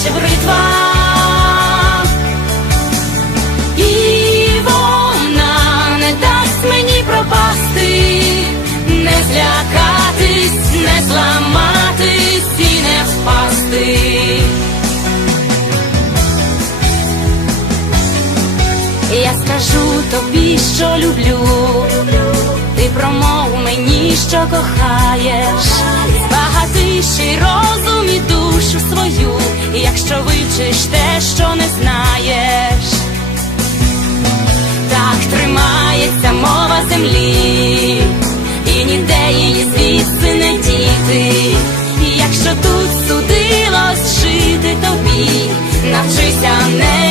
наче бритва, і вона не дасть мені пропасти, не злякатись, не зламатись і не впасти. Я скажу тобі, що люблю, ти промов мені, що кохаєш. що вичиш те, що не знаєш, так тримається мова землі, і ніде її звідси не діти. І якщо тут судилось жити тобі, навчися не.